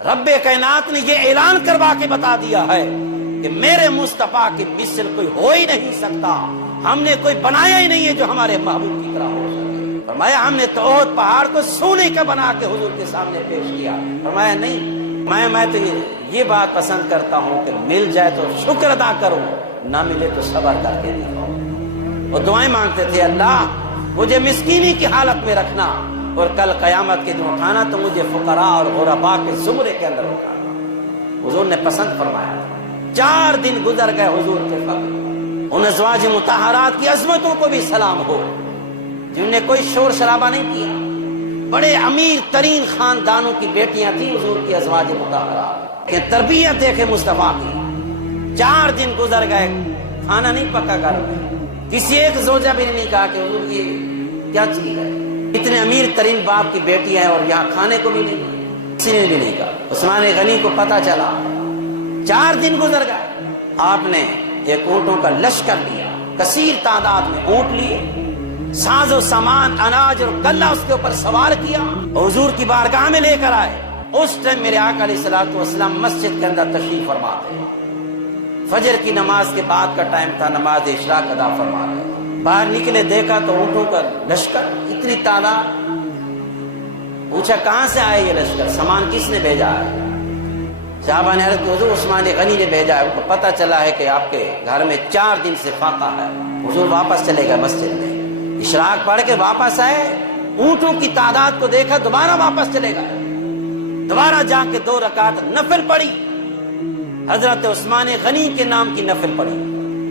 رب کائنات نے یہ اعلان کروا کے بتا دیا ہے کہ میرے مصطفیٰ کی مثل کوئی ہو ہی نہیں سکتا، ہم نے کوئی بنایا ہی نہیں ہے جو ہمارے محبوب کی طرح ہو سکے۔ فرمایا ہم نے تو احد پہاڑ کو سونے کا بنا کے حضور کے سامنے پیش کیا۔ فرمایا نہیں، میں تو یہ بات پسند کرتا ہوں کہ مل جائے تو شکر ادا کروں، نہ ملے تو صبر کر کے دکھاؤ۔ وہ دعائیں مانگتے تھے، اللہ مجھے مسکینی کی حالت میں رکھنا اور کل قیامت کے دن اٹھانا تو مجھے فقراء اور غرباء کے زمرے کے اندر اٹھانا۔ حضور نے پسند فرمایا۔ 4 دن گزر گئے حضور کے وقت، ان ازواج مطہرات کی عظمتوں کو بھی سلام ہو جن نے کوئی شور شرابہ نہیں کیا۔ بڑے امیر ترین خاندانوں کی بیٹیاں تھیں حضور کی ازواج مطہرات، کہ تربیت دیکھے مصطفیٰ کی۔ 4 دن گزر گئے، کھانا نہیں پکا گھر میں، کسی ایک زوجہ بھی نے نہیں کہا کہ حضور یہ کیا چیز ہے، اتنے امیر ترین باپ کی بیٹی ہے اور یہاں کھانے کو بھی نہیں، کسی نے بھی نہیں کہا۔ عثمان غنی کو پتا چلا، 4 دن گزر گئے، آپ نے ایک اونٹوں کا لشکر لیا، کثیر تعداد میں اونٹ لیے، ساز و سامان اناج اور غلہ اس کے اوپر سوار کیا، حضور کی بارگاہ میں لے کر آئے۔ اس ٹائم میرے آقا علیہ الصلوۃ والسلام مسجد کے اندر تشریف فرما تھے، فجر کی نماز کے بعد کا ٹائم تھا، نماز اشراق ادا فرما رہے۔ باہر نکلے، دیکھا تو اونٹوں کا لشکر، اتنی تعداد۔ پوچھا کہاں سے آئے یہ لشکر، سامان کس نے بھیجا ہے؟ صحابہ نے عرض کی حضور عثمان غنی نے بھیجا ہے، ان کو پتہ چلا ہے کہ آپ کے گھر میں 4 دن سے فاقہ ہے۔ حضور واپس چلے گئے مسجد میں، اشراق پڑھ کے واپس آئے، اونٹوں کی تعداد کو دیکھا، دوبارہ واپس چلے گئے، دوبارہ جا کے 2 رکعت نفل پڑھی، حضرت عثمان غنی کے نام کی نفل پڑھی،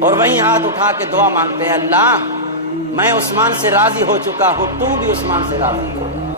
اور وہیں ہاتھ اٹھا کے دعا مانگتے ہیں، اللہ میں عثمان سے راضی ہو چکا ہوں، تو بھی عثمان سے راضی ہو۔